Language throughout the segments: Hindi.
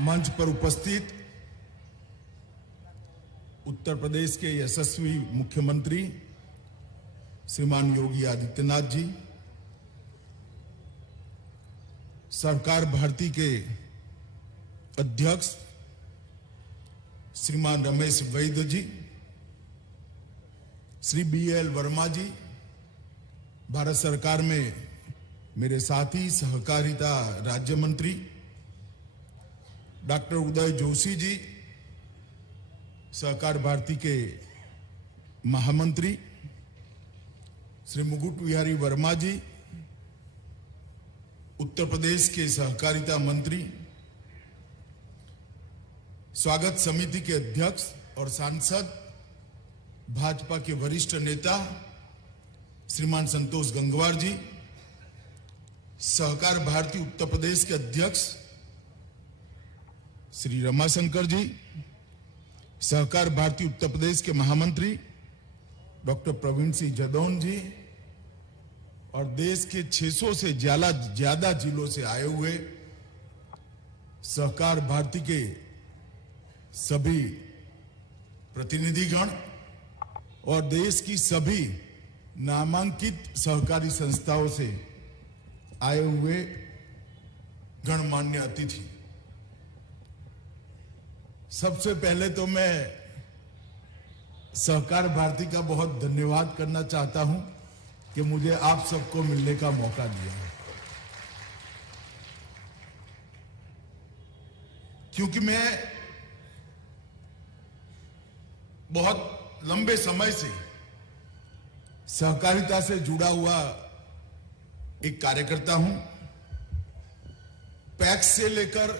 मंच पर उपस्थित उत्तर प्रदेश के यशस्वी मुख्यमंत्री श्रीमान योगी आदित्यनाथ जी, सहकार भारती के अध्यक्ष श्रीमान रमेश वैद्य जी, श्री BL वर्मा जी, भारत सरकार में मेरे साथी सहकारिता राज्य मंत्री डॉक्टर उदय जोशी जी, सहकार भारती के महामंत्री श्री मुकुट बिहारी वर्मा जी, उत्तर प्रदेश के सहकारिता मंत्री, स्वागत समिति के अध्यक्ष और सांसद भाजपा के वरिष्ठ नेता श्रीमान संतोष गंगवार जी, सहकार भारती उत्तर प्रदेश के अध्यक्ष श्री रमाशंकर जी, सहकार भारती उत्तर प्रदेश के महामंत्री डॉक्टर प्रवीण सिंह जदौन जी और देश के 600 से ज्यादा जिलों से आए हुए सहकार भारती के सभी प्रतिनिधिगण और देश की सभी नामांकित सहकारी संस्थाओं से आए हुए गणमान्य अतिथि, सबसे पहले तो मैं सहकार भारती का बहुत धन्यवाद करना चाहता हूं कि मुझे आप सबको मिलने का मौका दिया है, क्योंकि मैं बहुत लंबे समय से सहकारिता से जुड़ा हुआ एक कार्यकर्ता हूं। पैक्स से लेकर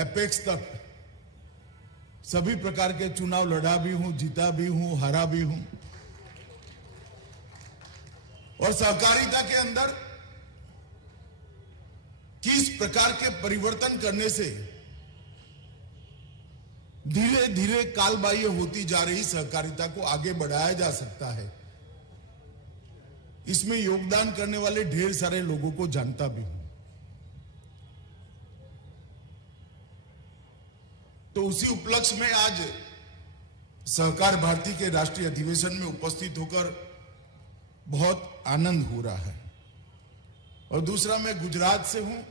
एपेक्स तक सभी प्रकार के चुनाव लड़ा भी हूं, जीता भी हूं, हारा भी हूं और सहकारिता के अंदर किस प्रकार के परिवर्तन करने से धीरे धीरे कालबाह्य होती जा रही सहकारिता को आगे बढ़ाया जा सकता है, इसमें योगदान करने वाले ढेर सारे लोगों को जानता भी हूं। तो उसी उपलक्ष्य में आज सहकार भारती के राष्ट्रीय अधिवेशन में उपस्थित होकर बहुत आनंद हो रहा है। और दूसरा, मैं गुजरात से हूं।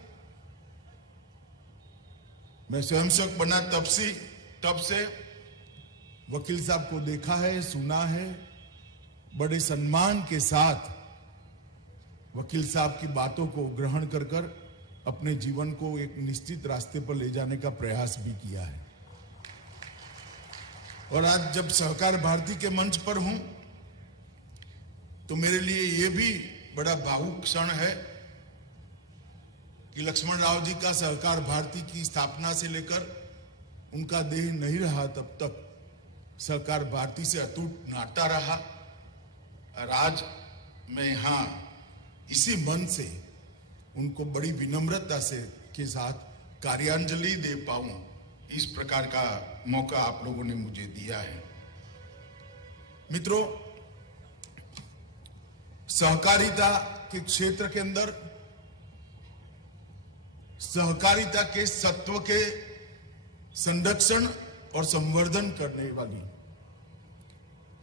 मैं स्वयंसेवक बना तब से वकील साहब को देखा है, सुना है, बड़े सम्मान के साथ वकील साहब की बातों को ग्रहण कर अपने जीवन को एक निश्चित रास्ते पर ले जाने का प्रयास भी किया है। और आज जब सहकार भारती के मंच पर हूं तो मेरे लिए यह भी बड़ा भावुक क्षण है कि लक्ष्मण राव जी का सहकार भारती की स्थापना से लेकर उनका देह नहीं रहा तब तक सहकार भारती से अटूट नाता रहा। और आज मैं यहां इसी मन से उनको बड़ी विनम्रता से के साथ कार्यांजलि दे पाऊं, इस प्रकार का मौका आप लोगों ने मुझे दिया है। मित्रों, सहकारिता के क्षेत्र के अंदर सहकारिता के सत्व के संरक्षण और संवर्धन करने वाली,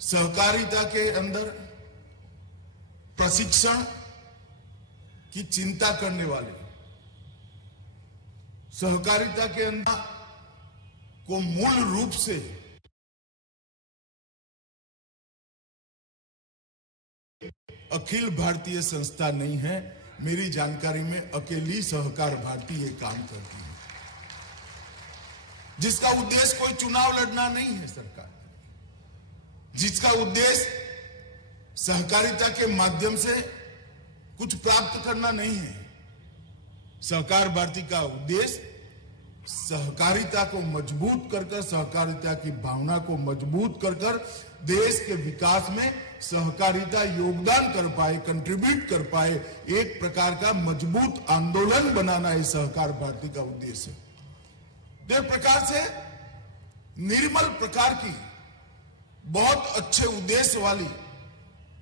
सहकारिता के अंदर प्रशिक्षण की चिंता करने वाले, सहकारिता के अंदर को मूल रूप से अखिल भारतीय संस्था नहीं है। मेरी जानकारी में अकेली सहकार भारती ये काम करती है, जिसका उद्देश्य कोई चुनाव लड़ना नहीं है सरकार, जिसका उद्देश्य सहकारिता के माध्यम से कुछ प्राप्त करना नहीं है। सहकार भारती का उद्देश्य सहकारिता को मजबूत कर सहकारिता की भावना को मजबूत कर देश के विकास में सहकारिता योगदान कर पाए, कंट्रीब्यूट कर पाए, एक प्रकार का मजबूत आंदोलन बनाना है सहकार भारती का उद्देश्य। इस प्रकार से निर्मल प्रकार की बहुत अच्छे उद्देश्य वाली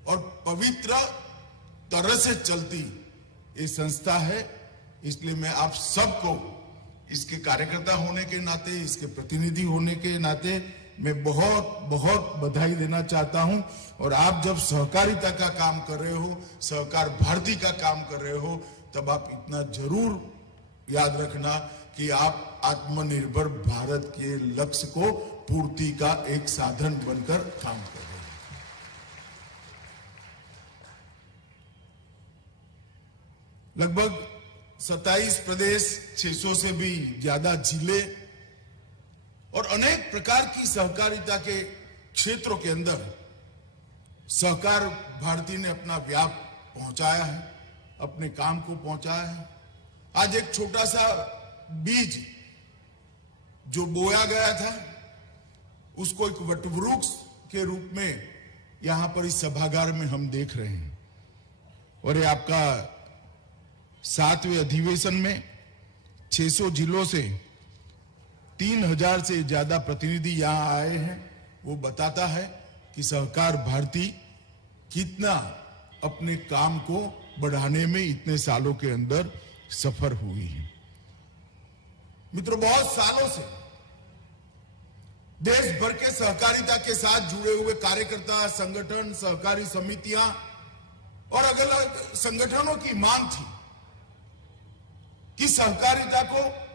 और पवित्र तरह से चलती ये संस्था है। इसलिए मैं आप सबको इसके कार्यकर्ता होने के नाते, इसके प्रतिनिधि होने के नाते मैं बहुत बहुत बधाई देना चाहता हूं। और आप जब सहकारिता का काम कर रहे हो, सहकार भारती का काम कर रहे हो, तब आप इतना जरूर याद रखना कि आप आत्मनिर्भर भारत के लक्ष्य को पूर्ति का एक साधन बनकर काम कर रहे हो। लगभग 27 प्रदेश, 600 से भी ज्यादा जिले और अनेक प्रकार की सहकारिता के क्षेत्रों के अंदर सहकार भारती ने अपना व्याप पहुंचाया है, अपने काम को पहुंचाया है। आज एक छोटा सा बीज जो बोया गया था, उसको एक वटवृक्ष के रूप में यहां पर इस सभागार में हम देख रहे हैं। और ये आपका 7वें अधिवेशन में 600 जिलों से 3000 से ज्यादा प्रतिनिधि यहां आए हैं। वो बताता है कि सहकार भारती कितना अपने काम को बढ़ाने में इतने सालों के अंदर सफल हुई है। मित्रों, बहुत सालों से देश भर के सहकारिता के साथ जुड़े हुए कार्यकर्ता, संगठन, सहकारी समितियां और अलग अलग संगठनों की मांग थी कि सहकारिता को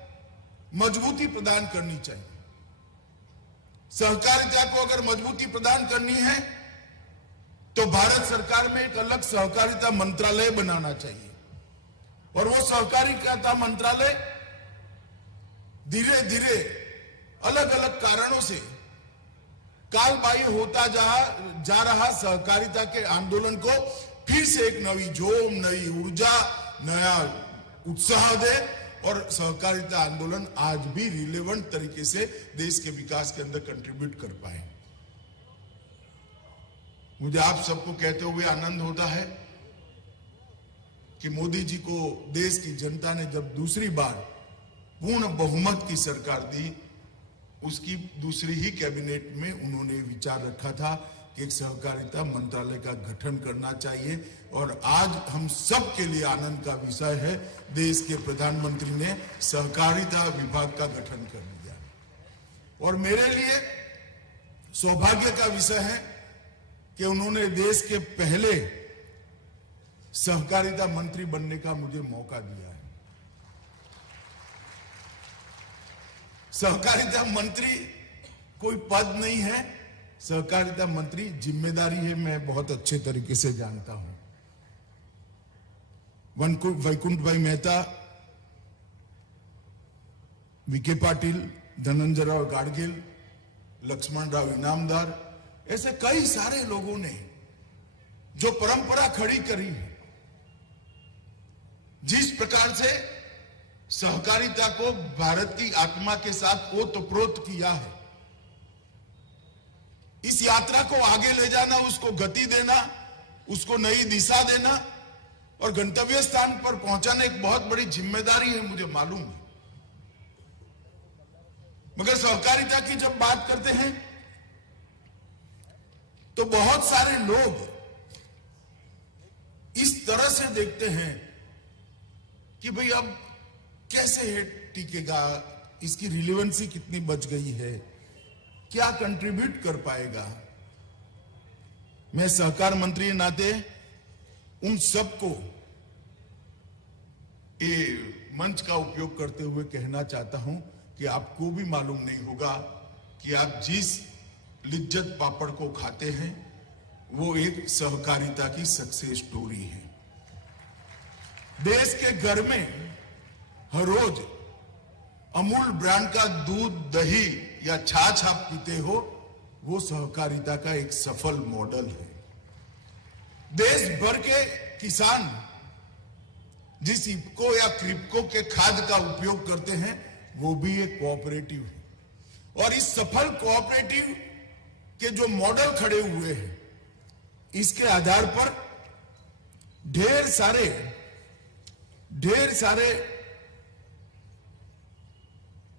मजबूती प्रदान करनी चाहिए। सहकारिता को अगर मजबूती प्रदान करनी है तो भारत सरकार में एक अलग सहकारिता मंत्रालय बनाना चाहिए। और वो सहकारिता मंत्रालय धीरे धीरे अलग अलग कारणों से कालबाह्य होता जा रहा सहकारिता के आंदोलन को फिर से एक नई जोम, नई ऊर्जा, नया उत्साह दे और सहकारिता आंदोलन आज भी रिलेवेंट तरीके से देश के विकास के अंदर कंट्रीब्यूट कर पाए। मुझे आप सबको कहते हुए आनंद होता है कि मोदी जी को देश की जनता ने जब दूसरी बार पूर्ण बहुमत की सरकार दी, उसकी दूसरी ही कैबिनेट में उन्होंने विचार रखा था कि एक सहकारिता मंत्रालय का गठन करना चाहिए। और आज हम सब के लिए आनंद का विषय है, देश के प्रधानमंत्री ने सहकारिता विभाग का गठन कर दिया। और मेरे लिए सौभाग्य का विषय है कि उन्होंने देश के पहले सहकारिता मंत्री बनने का मुझे मौका दिया है। सहकारिता मंत्री कोई पद नहीं है, सहकारिता मंत्री जिम्मेदारी है, मैं बहुत अच्छे तरीके से जानता हूं। वैकुंठ भाई मेहता, विखे पाटिल, धनंजय राव गाडगिल, लक्ष्मण राव इनामदार, ऐसे कई सारे लोगों ने जो परंपरा खड़ी करी है, जिस प्रकार से सहकारिता को भारत की आत्मा के साथ ओतप्रोत किया है, इस यात्रा को आगे ले जाना, उसको गति देना, उसको नई दिशा देना और गंतव्य स्थान पर पहुंचाना एक बहुत बड़ी जिम्मेदारी है, मुझे मालूम है। मगर सहकारिता की जब बात करते हैं तो बहुत सारे लोग इस तरह से देखते हैं कि भाई अब कैसे है टिकेगा, इसकी रिलेवेंसी कितनी बच गई है, क्या कंट्रीब्यूट कर पाएगा। मैं सहकार मंत्री के नाते उन सबको ये मंच का उपयोग करते हुए कहना चाहता हूं कि आपको भी मालूम नहीं होगा कि आप जिस लिज्जत पापड़ को खाते हैं वो एक सहकारिता की सक्सेस स्टोरी है। देश के घर में हर रोज अमूल ब्रांड का दूध, दही या छाछ आप पीते हो, वो सहकारिता का एक सफल मॉडल है। देश भर के किसान जिस इफ्को या क्रिप्को के खाद का उपयोग करते हैं वो भी एक कोऑपरेटिव है। और इस सफल कोऑपरेटिव के जो मॉडल खड़े हुए हैं, इसके आधार पर ढेर सारे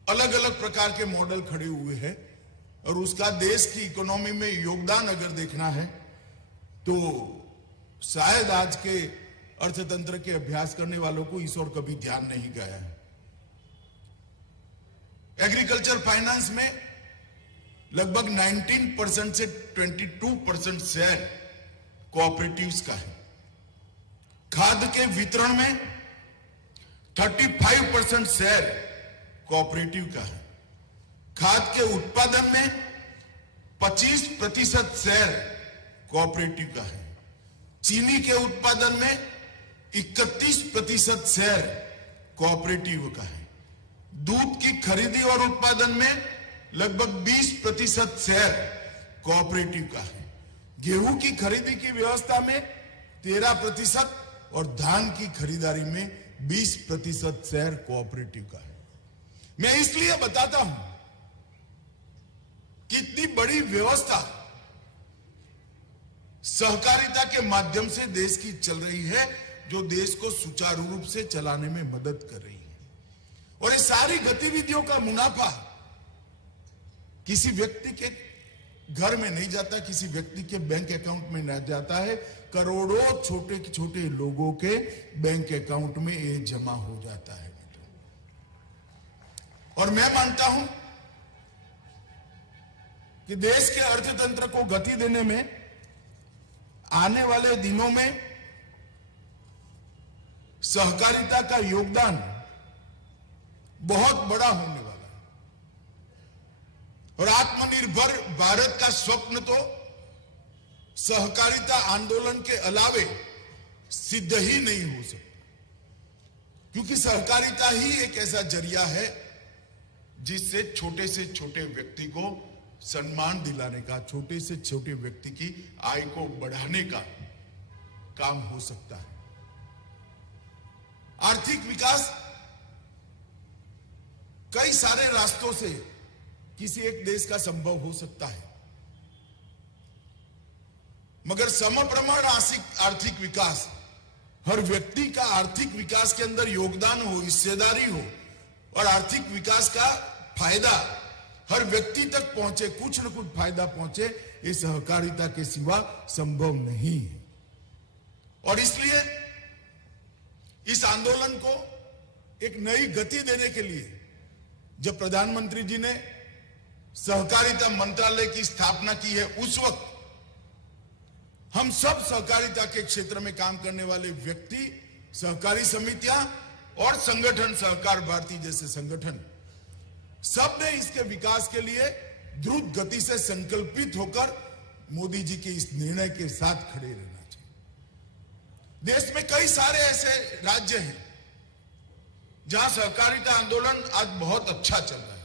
अलग अलग प्रकार के मॉडल खड़े हुए हैं। और उसका देश की इकोनॉमी में योगदान अगर देखना है तो शायद आज के अर्थतंत्र के अभ्यास करने वालों को इस ओर कभी ध्यान नहीं गया है। एग्रीकल्चर फाइनेंस में लगभग 19% से 22% शेयर कोऑपरेटिव्स का है। खाद के वितरण में 35% शेयर कोऑपरेटिव का है। खाद के उत्पादन में 25% शेयर कोऑपरेटिव का है। चीनी के उत्पादन में 31% शेयर कोऑपरेटिव का है। दूध की खरीदी और उत्पादन में लगभग 20% शेयर कोऑपरेटिव का है। गेहूं की खरीदी की व्यवस्था में 13% और धान की खरीदारी में 20% शेयर कोऑपरेटिव का है। मैं इसलिए बताता हूं कि इतनी बड़ी व्यवस्था सहकारिता के माध्यम से देश की चल रही है, जो देश को सुचारू रूप से चलाने में मदद कर रही है। और ये सारी गतिविधियों का मुनाफा किसी व्यक्ति के घर में नहीं जाता, किसी व्यक्ति के बैंक अकाउंट में नहीं जाता है, करोड़ों छोटे छोटे लोगों के बैंक अकाउंट में ये जमा हो जाता है। और मैं मानता हूं कि देश के अर्थतंत्र को गति देने में आने वाले दिनों में सहकारिता का योगदान बहुत बड़ा होने वाला है। और आत्मनिर्भर भारत का स्वप्न तो सहकारिता आंदोलन के अलावे सिद्ध ही नहीं हो सकता, क्योंकि सहकारिता ही एक ऐसा जरिया है जिससे छोटे से छोटे व्यक्ति को सम्मान दिलाने का, छोटे से छोटे व्यक्ति की आय को बढ़ाने का काम हो सकता है। आर्थिक विकास कई सारे रास्तों से किसी एक देश का संभव हो सकता है, मगर समप्रमाण आर्थिक विकास, हर व्यक्ति का आर्थिक विकास के अंदर योगदान हो, हिस्सेदारी हो और आर्थिक विकास का फायदा हर व्यक्ति तक पहुंचे, कुछ न कुछ फायदा पहुंचे, ये सहकारिता के सिवा संभव नहीं है। और इसलिए इस आंदोलन को एक नई गति देने के लिए जब प्रधानमंत्री जी ने सहकारिता मंत्रालय की स्थापना की है, उस वक्त हम सब सहकारिता के क्षेत्र में काम करने वाले व्यक्ति, सहकारी समितियां और संगठन, सहकार भारती जैसे संगठन, सब ने इसके विकास के लिए द्रुत गति से संकल्पित होकर मोदी जी के इस निर्णय के साथ खड़े रहना चाहिए। देश में कई सारे ऐसे राज्य हैं जहां सहकारिता आंदोलन आज बहुत अच्छा चल रहा है।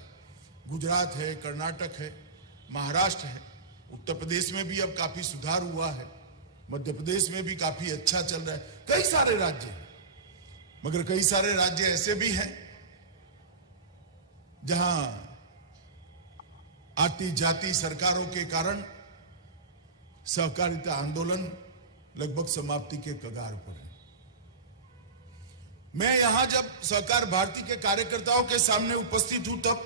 गुजरात है, कर्नाटक है, महाराष्ट्र है, उत्तर प्रदेश में भी अब काफी सुधार हुआ है, मध्य प्रदेश में भी काफी अच्छा चल रहा है। कई सारे राज्य हैं, मगर कई सारे राज्य ऐसे भी हैं जहां आती जाती सरकारों के कारण सहकारिता आंदोलन लगभग समाप्ति के कगार पर है। मैं यहां जब सहकार भारती के कार्यकर्ताओं के सामने उपस्थित हूं, तब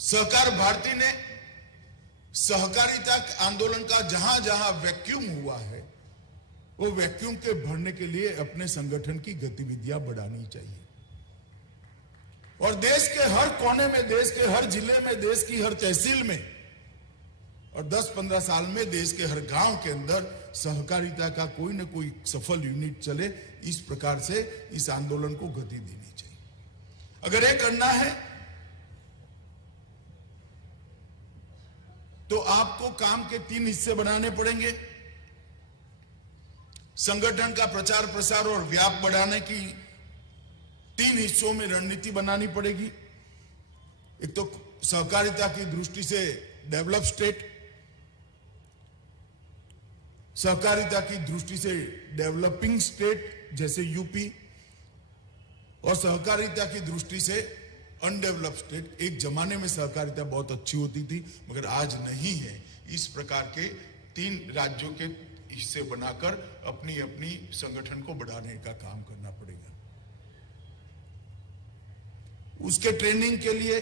सहकार भारती ने सहकारिता आंदोलन का जहां जहां वैक्यूम हुआ है, वो वैक्यूम के भरने के लिए अपने संगठन की गतिविधियां बढ़ानी चाहिए। और देश के हर कोने में, देश के हर जिले में, देश की हर तहसील में और 10-15 साल में देश के हर गांव के अंदर सहकारिता का कोई न कोई सफल यूनिट चले, इस प्रकार से इस आंदोलन को गति देनी चाहिए। अगर ये करना है तो आपको काम के 3 हिस्से बनाने पड़ेंगे। संगठन का प्रचार प्रसार और व्याप बढ़ाने की 3 हिस्सों में रणनीति बनानी पड़ेगी। एक तो सहकारिता की दृष्टि से डेवलप स्टेट, सहकारिता की दृष्टि से डेवलपिंग स्टेट जैसे यूपी, और सहकारिता की दृष्टि से अनडेवलप्ड स्टेट। एक जमाने में सहकारिता बहुत अच्छी होती थी, मगर आज नहीं है। इस प्रकार के 3 राज्यों के हिस्से बनाकर अपनी अपनी संगठन को बढ़ाने का काम करना पड़ेगा। उसके ट्रेनिंग के लिए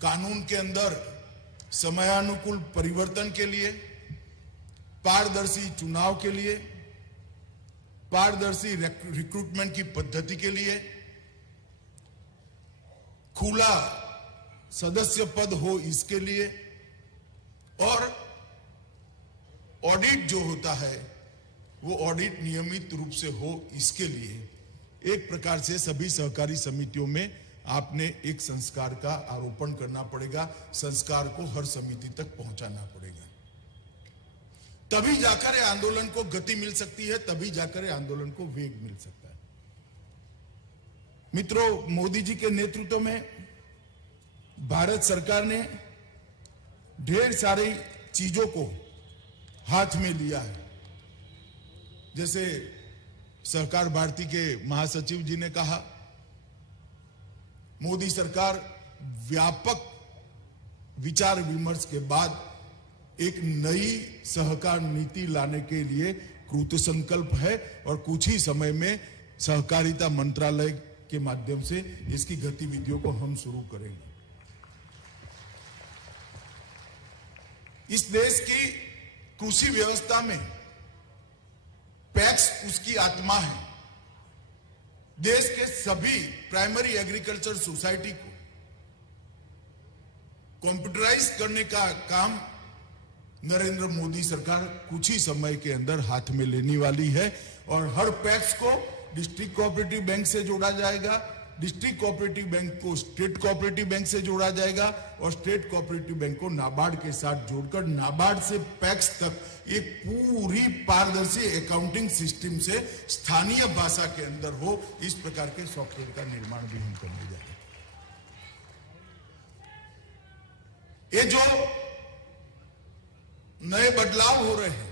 कानून के अंदर समयानुकूल परिवर्तन के लिए, पारदर्शी चुनाव के लिए, पारदर्शी रिक्रूटमेंट की पद्धति के लिए खुला सदस्य पद हो इसके लिए, और ऑडिट जो होता है वो ऑडिट नियमित रूप से हो इसके लिए एक प्रकार से सभी सहकारी समितियों में आपने एक संस्कार का आरोपण करना पड़ेगा, संस्कार को हर समिति तक पहुंचाना पड़ेगा। तभी जाकर ये आंदोलन को गति मिल सकती है, तभी जाकर ये आंदोलन को वेग मिल सकता है। मित्रों, मोदी जी के नेतृत्व में भारत सरकार ने ढेर सारी चीजों को हाथ में लिया है। जैसे सहकार भारती के महासचिव जी ने कहा, मोदी सरकार व्यापक विचार विमर्श के बाद एक नई सहकार नीति लाने के लिए कृत संकल्प है और कुछ ही समय में सहकारिता मंत्रालय के माध्यम से इसकी गतिविधियों को हम शुरू करेंगे। इस देश की कृषि व्यवस्था में पैक्स उसकी आत्मा है। देश के सभी प्राइमरी एग्रीकल्चर सोसाइटी को कंप्यूटराइज करने का काम नरेंद्र मोदी सरकार कुछ ही समय के अंदर हाथ में लेने वाली है और हर पैक्स को डिस्ट्रिक्ट कोऑपरेटिव बैंक से जोड़ा जाएगा, डिस्ट्रिक्ट कोऑपरेटिव बैंक को स्टेट कोऑपरेटिव बैंक से जोड़ा जाएगा और स्टेट कोऑपरेटिव बैंक को नाबार्ड के साथ जोड़कर नाबार्ड से पैक्स तक एक पूरी पारदर्शी अकाउंटिंग सिस्टम से स्थानीय भाषा के अंदर हो, इस प्रकार के सॉफ्टवेयर का निर्माण भी हम करने जा रहे हैं। ये जो नए बदलाव हो रहे हैं,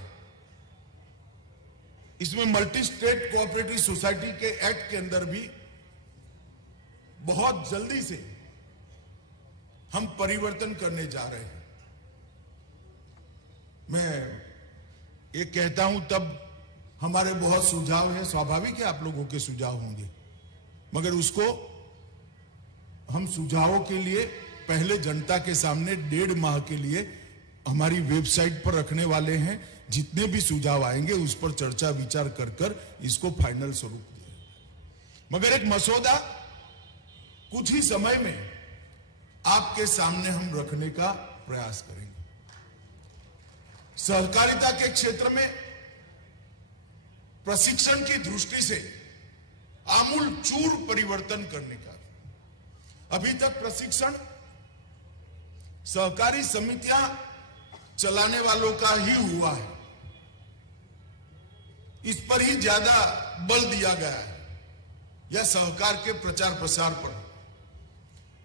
इसमें मल्टी स्टेट कोऑपरेटिव सोसाइटी के एक्ट के अंदर भी बहुत जल्दी से हम परिवर्तन करने जा रहे हैं। मैं ये कहता हूं तब हमारे बहुत सुझाव हैं, स्वाभाविक है आप लोगों के सुझाव होंगे, मगर उसको हम सुझावों के लिए पहले जनता के सामने 1.5 माह के लिए हमारी वेबसाइट पर रखने वाले हैं। जितने भी सुझाव आएंगे उस पर चर्चा विचार कर इसको फाइनल स्वरूप दिया। मगर एक मसौदा कुछ ही समय में आपके सामने हम रखने का प्रयास करेंगे। सहकारिता के क्षेत्र में प्रशिक्षण की दृष्टि से आमूल चूर परिवर्तन करने का। अभी तक प्रशिक्षण सहकारी समितियां चलाने वालों का ही हुआ है, इस पर ही ज्यादा बल दिया गया है या सहकार के प्रचार प्रसार पर।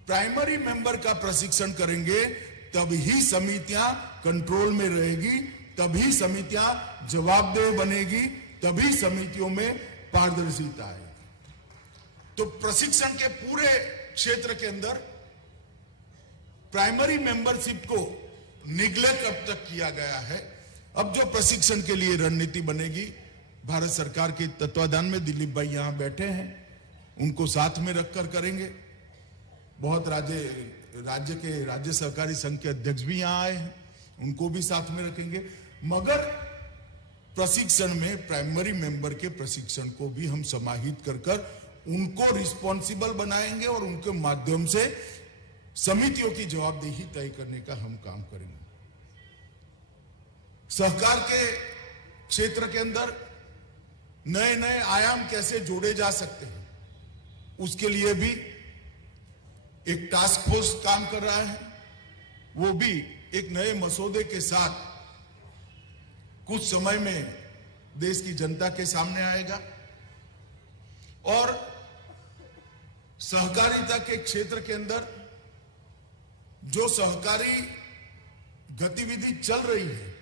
प्राइमरी मेंबर का प्रशिक्षण करेंगे तभी समितियां कंट्रोल में रहेगी, तभी समितियां जवाबदेह बनेगी, तभी समितियों में पारदर्शिता आएगी। तो प्रशिक्षण के पूरे क्षेत्र के अंदर प्राइमरी मेंबरशिप को निग्लेक्ट अब तक किया गया है। अब जो प्रशिक्षण के लिए रणनीति बनेगी, भारत सरकार के तत्वाधान में दिलीप भाई यहां बैठे हैं, उनको साथ में रखकर करेंगे। बहुत राज्य सहकारी संघ के अध्यक्ष भी यहां आए हैं, उनको भी साथ में रखेंगे। मगर प्रशिक्षण में प्राइमरी मेंबर के प्रशिक्षण को भी हम समाहित कर उनको रिस्पॉन्सिबल बनाएंगे और उनके माध्यम से समितियों की जवाबदेही तय करने का हम काम करेंगे। सहकार के क्षेत्र के अंदर नए नए आयाम कैसे जोड़े जा सकते हैं, उसके लिए भी एक टास्क फोर्स काम कर रहा है। वो भी एक नए मसौदे के साथ कुछ समय में देश की जनता के सामने आएगा और सहकारिता के क्षेत्र के अंदर जो सहकारी गतिविधि चल रही है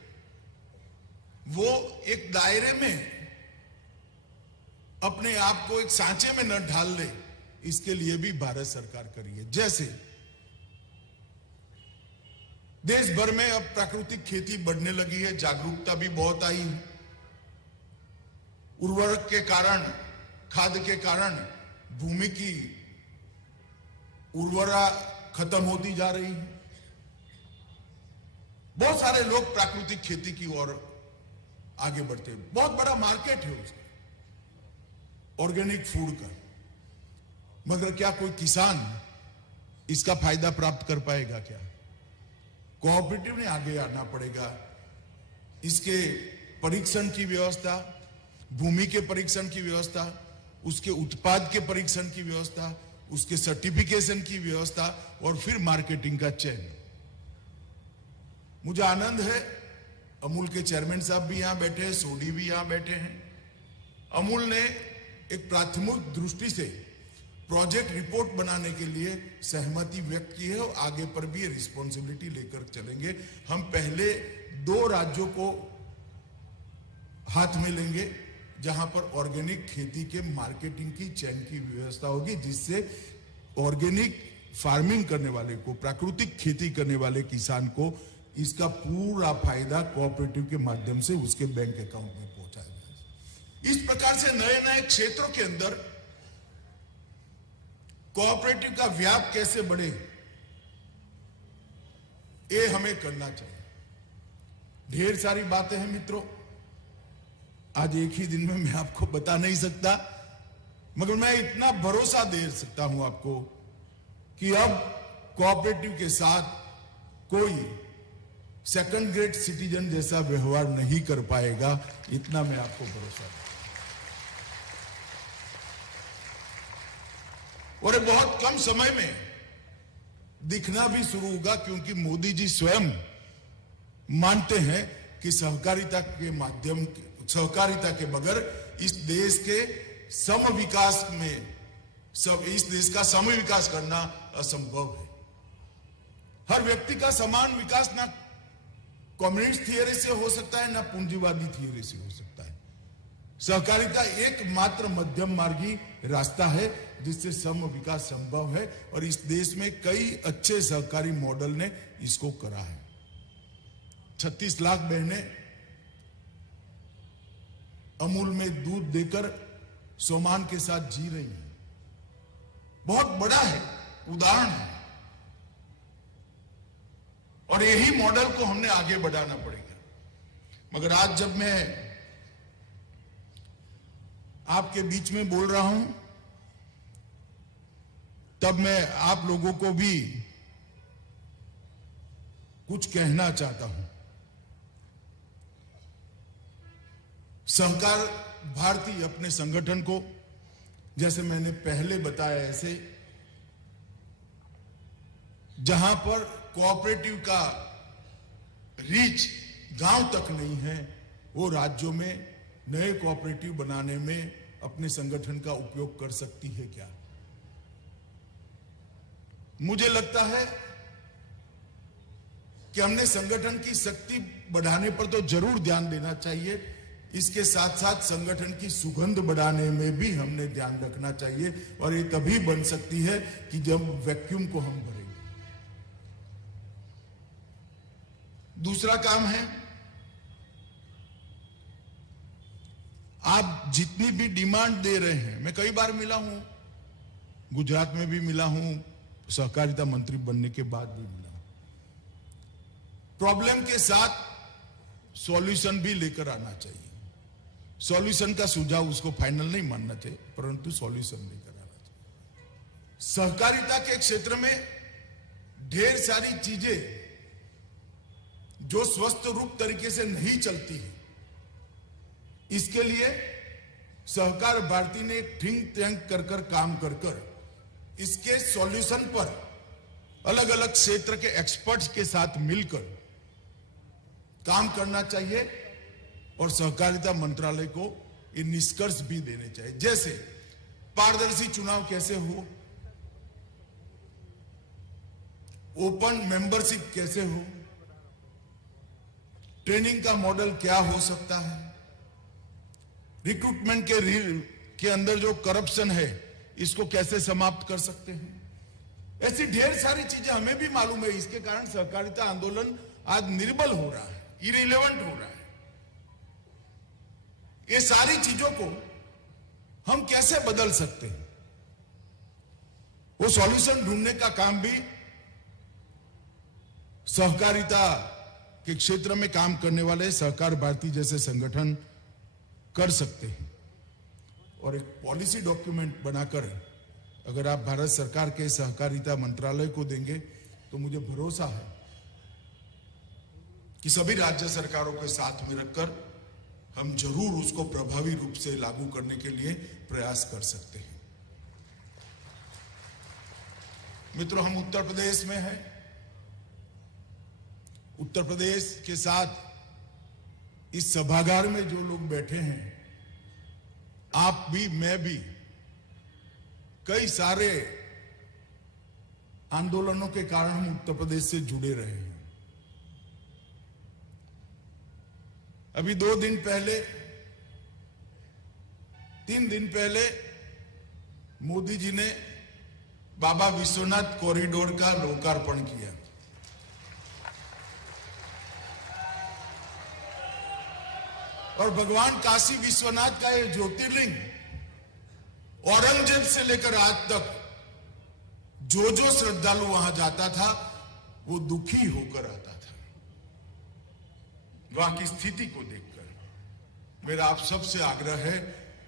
वो एक दायरे में अपने आप को एक सांचे में न ढाल ले, इसके लिए भी भारत सरकार करी है। जैसे देश भर में अब प्राकृतिक खेती बढ़ने लगी है, जागरूकता भी बहुत आई है। उर्वरक के कारण, खाद के कारण भूमि की उर्वरा खत्म होती जा रही है। बहुत सारे लोग प्राकृतिक खेती की ओर आगे बढ़ते हैं, बहुत बड़ा मार्केट है उसका, ऑर्गेनिक फूड का। मगर क्या कोई किसान इसका फायदा प्राप्त कर पाएगा क्या? कोऑपरेटिव ने आगे आना पड़ेगा। इसके परीक्षण की व्यवस्था, भूमि के परीक्षण की व्यवस्था, उसके उत्पाद के परीक्षण की व्यवस्था, उसके सर्टिफिकेशन की व्यवस्था और फिर मार्केटिंग का चयन। मुझे आनंद है अमूल के चेयरमैन साहब भी यहां बैठे हैं, सोडी भी यहां बैठे हैं। अमूल ने एक प्राथमिक दृष्टि से प्रोजेक्ट रिपोर्ट बनाने के लिए सहमति व्यक्त की है और आगे पर भी रिस्पॉन्सिबिलिटी लेकर चलेंगे। हम पहले 2 राज्यों को हाथ में लेंगे जहां पर ऑर्गेनिक खेती के मार्केटिंग की चैन की व्यवस्था होगी, जिससे ऑर्गेनिक फार्मिंग करने वाले को, प्राकृतिक खेती करने वाले किसान को इसका पूरा फायदा कोऑपरेटिव के माध्यम से उसके बैंक अकाउंट में पहुंचाया जाए। इस प्रकार से नए नए क्षेत्रों के अंदर कोऑपरेटिव का व्याप कैसे बढ़े, ये हमें करना चाहिए। ढेर सारी बातें हैं मित्रों, आज एक ही दिन में मैं आपको बता नहीं सकता, मगर मैं इतना भरोसा दे सकता हूं आपको कि अब कोऑपरेटिव के साथ कोई सेकंड ग्रेड सिटीजन जैसा व्यवहार नहीं कर पाएगा, इतना मैं आपको भरोसा दूं। और बहुत कम समय में दिखना भी शुरू होगा, क्योंकि मोदी जी स्वयं मानते हैं कि सहकारिता के माध्यम, सहकारिता के बगैर इस देश के सम विकास में, इस देश का सम विकास करना असंभव है। हर व्यक्ति का समान विकास ना कम्युनिस्ट थियरी से हो सकता है, ना पूंजीवादी थियरी से हो सकता है। सहकारिता एकमात्र मध्यम मार्गी रास्ता है जिससे सम विकास संभव है, और इस देश में कई अच्छे सहकारी मॉडल ने इसको करा है। 36 लाख बहनें अमूल में दूध देकर सम्मान के साथ जी रही हैं। बहुत बड़ा है, उदाहरण है, और यही मॉडल को हमने आगे बढ़ाना पड़ेगा। मगर आज जब मैं आपके बीच में बोल रहा हूं, तब मैं आप लोगों को भी कुछ कहना चाहता हूं। सहकार भारती अपने संगठन को, जैसे मैंने पहले बताया, ऐसे जहां पर कोऑपरेटिव का रीच गांव तक नहीं है, वो राज्यों में नए कोऑपरेटिव बनाने में अपने संगठन का उपयोग कर सकती है क्या? मुझे लगता है कि हमने संगठन की शक्ति बढ़ाने पर तो जरूर ध्यान देना चाहिए, इसके साथ साथ संगठन की सुगंध बढ़ाने में भी हमने ध्यान रखना चाहिए, और ये तभी बन सकती है कि जब वैक्यूम को हम भरेंगे। दूसरा काम है, आप जितनी भी डिमांड दे रहे हैं, मैं कई बार मिला हूं, गुजरात में भी मिला हूं, सहकारिता मंत्री बनने के बाद भी मिला हूं। प्रॉब्लम के साथ सॉल्यूशन भी लेकर आना चाहिए। सॉल्यूशन का सुझाव उसको फाइनल नहीं मानना चाहिए, परंतु सॉल्यूशन लेकर आना चाहिए। सहकारिता के क्षेत्र में ढेर सारी चीजें जो स्वस्थ रूप तरीके से नहीं चलती है, इसके लिए सहकार भारती ने थिंक टैंक कर काम कर इसके सॉल्यूशन पर अलग अलग क्षेत्र के एक्सपर्ट्स के साथ मिलकर काम करना चाहिए, और सहकारिता मंत्रालय को ये निष्कर्ष भी देने चाहिए। जैसे पारदर्शी चुनाव कैसे हो, ओपन मेंबरशिप कैसे हो, ट्रेनिंग का मॉडल क्या हो सकता है, रिक्रूटमेंट के अंदर जो करप्शन है इसको कैसे समाप्त कर सकते हैं। ऐसी ढेर सारी चीजें हमें भी मालूम है। इसके कारण सहकारिता आंदोलन आज निर्बल हो रहा है, इरेलेवेंट हो रहा है। ये सारी चीजों को हम कैसे बदल सकते हैं, वो सॉल्यूशन ढूंढने का काम भी सहकारिता के क्षेत्र में काम करने वाले सहकार भारती जैसे संगठन कर सकते हैं, और एक पॉलिसी डॉक्यूमेंट बनाकर अगर आप भारत सरकार के सहकारिता मंत्रालय को देंगे तो मुझे भरोसा है कि सभी राज्य सरकारों के साथ में रखकर हम जरूर उसको प्रभावी रूप से लागू करने के लिए प्रयास कर सकते हैं। मित्रों, हम उत्तर प्रदेश में हैं। उत्तर प्रदेश के साथ इस सभागार में जो लोग बैठे हैं, आप भी, मैं भी, कई सारे आंदोलनों के कारण हम उत्तर प्रदेश से जुड़े रहे हैं। अभी 2 दिन पहले, 3 दिन पहले मोदी जी ने बाबा विश्वनाथ कॉरिडोर का लोकार्पण किया। और भगवान काशी विश्वनाथ का ये ज्योतिर्लिंग औरंगजेब से लेकर आज तक जो जो श्रद्धालु वहां जाता था वो दुखी होकर आता था। वहां की स्थिति को देखकर मेरा आप सबसे आग्रह है,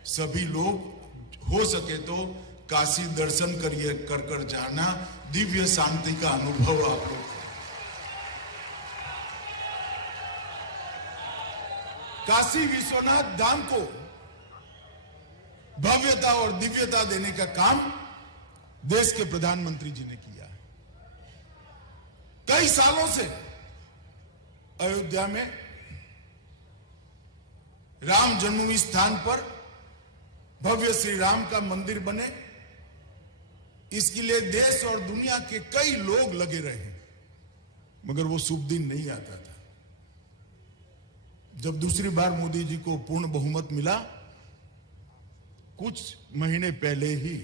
सभी लोग हो सके तो काशी दर्शन करिए, कर जाना, दिव्य शांति का अनुभव आप लोग। काशी विश्वनाथ धाम को भव्यता और दिव्यता देने का काम देश के प्रधानमंत्री जी ने किया है। कई सालों से अयोध्या में राम जन्मभूमि स्थान पर भव्य श्री राम का मंदिर बने, इसके लिए देश और दुनिया के कई लोग लगे रहे, मगर वो शुभ दिन नहीं आता था। जब दूसरी बार मोदी जी को पूर्ण बहुमत मिला, कुछ महीने पहले ही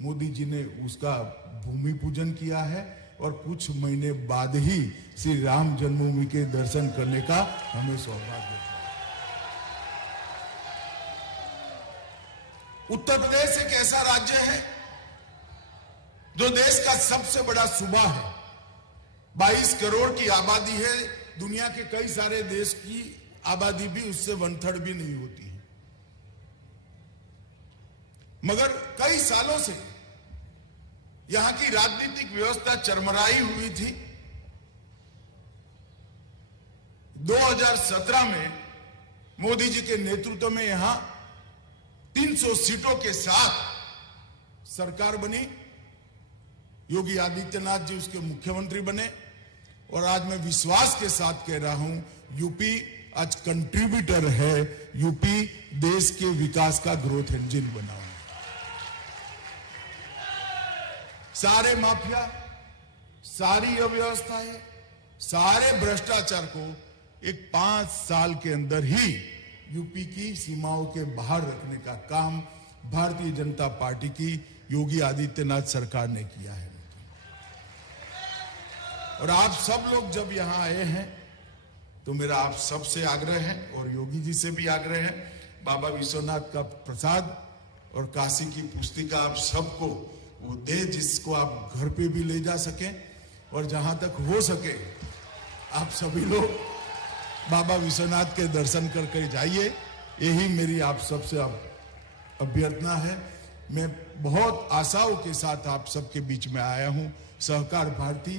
मोदी जी ने उसका भूमि पूजन किया है और कुछ महीने बाद ही श्री राम जन्मभूमि के दर्शन करने का हमें सौभाग्य मिला। उत्तर प्रदेश एक ऐसा राज्य है जो देश का सबसे बड़ा सूबा है। 22 करोड़ की आबादी है। दुनिया के कई सारे देश की आबादी भी उससे 1/3 भी नहीं होती है। मगर कई सालों से यहां की राजनीतिक व्यवस्था चरमराई हुई थी। 2017 में मोदी जी के नेतृत्व में यहां 300 सीटों के साथ सरकार बनी। योगी आदित्यनाथ जी उसके मुख्यमंत्री बने और आज मैं विश्वास के साथ कह रहा हूं, यूपी आज कंट्रीब्यूटर है। यूपी देश के विकास का ग्रोथ इंजन बना। सारे माफिया, सारी अव्यवस्थाएं, सारे भ्रष्टाचार को एक 5 साल के अंदर ही यूपी की सीमाओं के बाहर रखने का काम भारतीय जनता पार्टी की योगी आदित्यनाथ सरकार ने किया है। और आप सब लोग जब यहां आए हैं तो मेरा आप सबसे आग्रह है और योगी जी से भी आग्रह है, बाबा विश्वनाथ का प्रसाद और काशी की पुस्तिका आप सबको वो दे, जिसको आप घर पे भी ले जा सके और जहां तक हो सके आप सभी लोग बाबा विश्वनाथ के दर्शन करके जाइए। यही मेरी आप सबसे अभ्यर्थना है। मैं बहुत आशाओं के साथ आप सबके बीच में आया हूं। सहकार भारती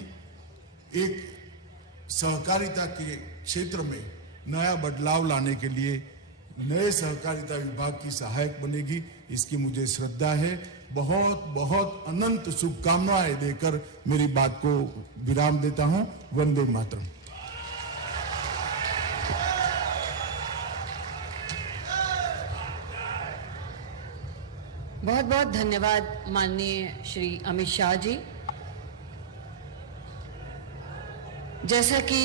एक सहकारिता के क्षेत्र में नया बदलाव लाने के लिए नए सहकारिता विभाग की सहायक बनेगी, इसकी मुझे श्रद्धा है। बहुत बहुत अनंत शुभकामनाएं देकर मेरी बात को विराम देता हूं। वंदे मातरम। बहुत बहुत धन्यवाद माननीय श्री अमित शाह जी। जैसा कि